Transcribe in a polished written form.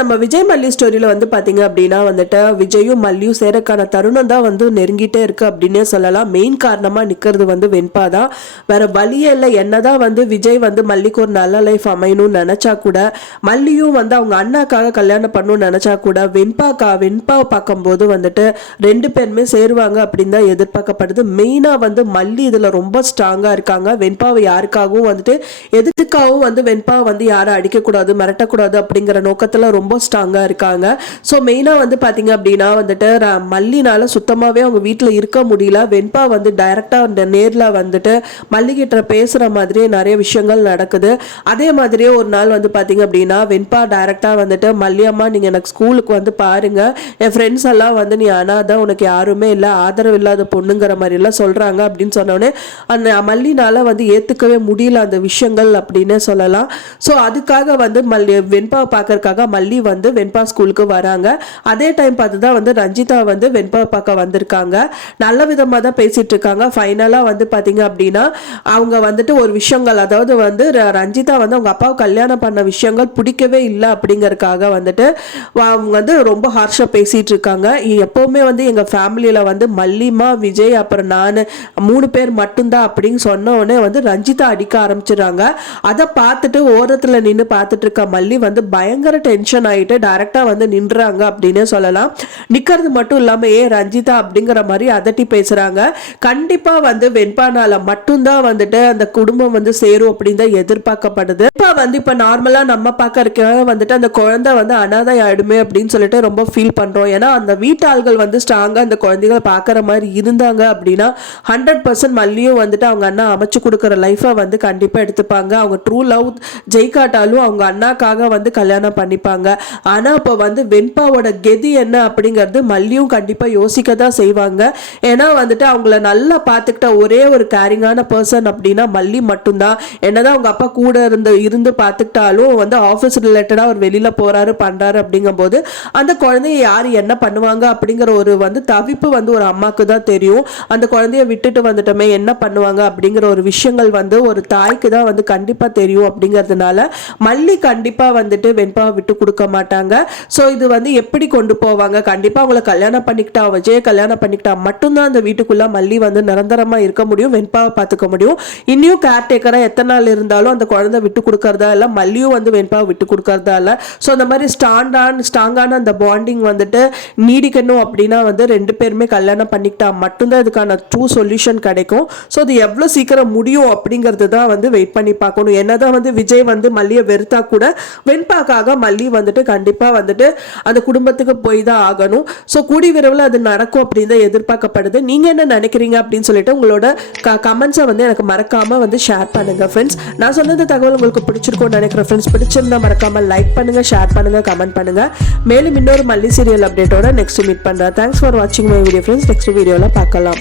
நம்ம விஜய் மல்லி ஸ்டோரியில வந்து பாத்தீங்க அப்படின்னா வந்துட்டு விஜயும் மல்லியும் சேரக்கான தருணம் தான் வந்து நெருங்கிட்டே இருக்கு அப்படின்னே சொல்லலாம். மெயின் காரணமா நிக்கிறது வந்து வெண்பா தான். வேற வழியே இல்லை. என்னதான் வந்து விஜய் வந்து மல்லிக்கு ஒரு நல்ல லைஃப் அமையணும்னு நினைச்சா கூட, மல்லியும் வந்து அவங்க அண்ணாக்காக கல்யாணம் பண்ணணும்னு நினைச்சா கூட வெண்பாவை பார்க்கும்போது வந்துட்டு ரெண்டு பேருமே சேருவாங்க அப்படின்னு தான் எதிர்பார்க்கப்படுது. மெயினா வந்து மல்லி இதுல ரொம்ப ஸ்ட்ராங்கா இருக்காங்க. வெண்பாவை யாருக்காகவும் வந்துட்டு எதுக்காகவும் வந்து வெண்பாவை வந்து யாரும் அடிக்கக்கூடாது, மிரட்டக்கூடாது அப்படிங்கிற நோக்கத்துல ரொம்ப ஸ்ட்ராங்கா இருக்காங்க. ஸோ மெயினாக வந்து பார்த்தீங்க அப்படின்னா வந்துட்டு மல்லினால சுத்தமாகவே அவங்க வீட்டில் இருக்க முடியல. வெண்பா வந்து டைரெக்டாக நேரில் வந்துட்டு மல்லிகிட்ட பேசுகிற மாதிரியே நிறைய விஷயங்கள் நடக்குது. அதே மாதிரியே ஒரு நாள் வந்து பார்த்தீங்க அப்படின்னா வெண்பா டைரெக்டாக வந்துட்டு மல்லியம்மா நீங்கள் எனக்கு ஸ்கூலுக்கு வந்து பாருங்க, என் ஃப்ரெண்ட்ஸ் எல்லாம் வந்து நீ அனாதை, உனக்கு யாருமே இல்லை, ஆதரவு இல்லாத பொண்ணுங்கிற மாதிரி எல்லாம் சொல்கிறாங்க அப்படின்னு சொன்னோடனே அந்த மல்லினால வந்து ஏற்றுக்கவே முடியல அந்த விஷயங்கள் அப்படின்னு சொல்லலாம். ஸோ அதுக்காக வந்து வெண்பாவை பார்க்கறதுக்காக மல்லி வந்து வெண்பா ஸ்கூலுக்கு வராங்க. அதே டைம் பார்த்து தான் வந்து ரஞ்சிதா வந்து வெண்பா பார்க்க வந்திருக்காங்க. நல்ல விதமாக தான் பேசிட்டு இருக்காங்க. ஃபைனலாக வந்து பார்த்தீங்க அப்படின்னா அவங்க வந்துட்டு ஒரு விஷயங்கள், அதாவது வந்து ரஞ்சிதா வந்து அவங்க அப்பாவை கல்யாணம் பண்ண விஷயங்கள் பிடிக்கவே இல்லை அப்படிங்கறதுக்காக வந்துட்டு அவங்க வந்து ரொம்ப ஹார்ஷாக பேசிட்டு இருக்காங்க. எப்பவுமே வந்து எங்கள் ஃபேமிலியில் வந்து மல்லிமா, விஜய், அப்புறம் நான் 3 பேர் மட்டும்தான் அப்படின்னு சொன்ன உடனே வந்து ரஞ்சிதா அடிக்க ஆரம்பிச்சிடுறாங்க. அதை பார்த்துட்டு ஓரத்தில் நின்று பார்த்துட்டு இருக்க மல்லி வந்து பயங்கர டென்ஷன் ஆகிட்டு டைரக்டாக வந்து நின்றாங்க அப்படின்னு சொல்லலாம். நிற்கிறது மட்டும் இல்லாமல் ரஞ்சிதா அப்படிங்கிற மாதிரி அதட்டி பேசுகிறாங்க. கண்டிப்பாக வந்து வெண்பானால மட்டும்தான் வந்துட்டு அந்த குடும்பம் வந்து சேரும் அப்படின்னு தான் எதிர்பார்க்கப்படுது. இப்போ வந்து இப்போ நார்மலாக நம்ம பார்க்கறதுக்காக வந்துட்டு அந்த குழந்தை வந்து அனாதை ஆயிடுமே அப்படின்னு சொல்லிட்டு ரொம்ப ஃபீல் பண்ணுறோம். ஏன்னா அந்த வீட்டாள்கள் வந்து ஸ்ட்ராங்காக அந்த குழந்தைகளை பார்க்குற மாதிரி இருந்தாங்க அப்படின்னா 100% மல்லியும் வந்துட்டு அவங்க அண்ணா அமைச்சு கொடுக்குற லைஃப்பை வந்து கண்டிப்பாக எடுத்துப்பாங்க. அவங்க ட்ரூ லவ் ஜெயிக்காட்டாலும் அவங்க அண்ணாக்காக வந்து கல்யாணம் பண்ணிப்பாங்க. ஆனா இப்போ வந்து வெண்பாவோட கெதி என்ன அப்படிங்கிறது மல்லியும் கண்டிப்பா யோசிக்க தான் செய்வாங்க. ஏன்னா வந்துட்டு அவங்கள நல்லா பார்த்துக்கிட்ட ஒரே ஒரு கேரிங்கான பர்சன் அப்படின்னா மல்லி மட்டும்தான். என்னதான் அவங்க அப்பா கூட இருந்து பார்த்துக்கிட்டாலும் வந்து ஆஃபீஸ் ரிலேட்டடா அவர் வெளியில போறாரு பண்றாரு அப்படிங்கும் போது அந்த குழந்தைய யாரு என்ன பண்ணுவாங்க அப்படிங்கிற ஒரு வந்து தவிப்பு வந்து ஒரு அம்மாக்கு தான் தெரியும். அந்த குழந்தைய விட்டுட்டு வந்துட்டோமே என்ன பண்ணுவாங்க அப்படிங்கிற ஒரு விஷயங்கள் வந்து ஒரு தாய்க்கு தான் வந்து கண்டிப்பா தெரியும். அப்படிங்கிறதுனால மல்லி கண்டிப்பா வந்துட்டு வெண்பாவை விட்டு கொடுக்க மாட்டாங்க. ஸோ இது வந்து எப்படி கொண்டு போவாங்க, கண்டிப்பா அவங்கள கல்யாணம் பண்ணிக்கிட்டா, விஜய கல்யாணம் பண்ணிக்கிட்டா மட்டும்தான் அந்த வீட்டுக்குள்ள மல்லி வந்து நிரந்தரமா இருக்க முடியும், வெண்பாவை பார்த்துக்க முடியும். இன்னும் கேர்டேக்கரா எத்தனை நாள் இருந்தாலும் அந்த குழந்தை விட்டு கொடுக்கறதா இல்லை, மல்லியும் வந்து வெண்பாவை விட்டு கொடுக்கறதா இல்லை. ஸோ அந்த மாதிரி ஸ்ட்ராங்கான அந்த பாண்டிங் வந்துட்டு நீடிக்கணும் அப்படின்னா வந்து 2 பேருமே கல்யாணம் பண்ணிக்கிட்டா மட்டும்தான் இதுக்கான ட்ரூ சொல்யூஷன் கிடைக்கும். ஸோ அது எவ்வளோ சீக்கிரம் முடியும் அப்படிங்கிறது தான் வந்து வெயிட் பண்ணி பார்க்கணும். என்னதான் வந்து விஜய் வந்து மல்லியை வெறுத்தா கூட வெண்பாக்காக மல்லி வந்துட்டு கண்டிப்பா வந்துட்டு அந்த குடும்பத்துக்கு போய் தான் ஆகணும். ஸோ கூடி விரைவில் அது நடக்கும் அப்படின்னு தான் எதிர்பார்க்கப்படுது. நீங்க என்ன நினைக்கிறீங்க அப்படின்னு சொல்லிட்டு உங்களோட கமெண்ட்ஸை வந்து எனக்கு மறக்காம வந்து ஷேர் பண்ணுங்க ஃப்ரெண்ட்ஸ். நான் சொன்ன தகவல் உங்களுக்கு பிடிச்சிருக்கும்னு நினைக்கிறேன் ஃப்ரெண்ட்ஸ். பிடிச்சிருந்தா மறக்காம லைக் பண்ணுங்க, ஷேர் பண்ணுங்க, கமெண்ட் பண்ணுங்க. மேலும் இன்னொரு மல்லி சீரியல் அப்டேட்டோட நெக்ஸ்ட் மீட் பண்றேன். தேங்க்ஸ் ஃபார் வாட்சிங் மை வீடியோ ஃப்ரெண்ட்ஸ். நெக்ஸ்ட் வீடியோல பார்க்கலாம்.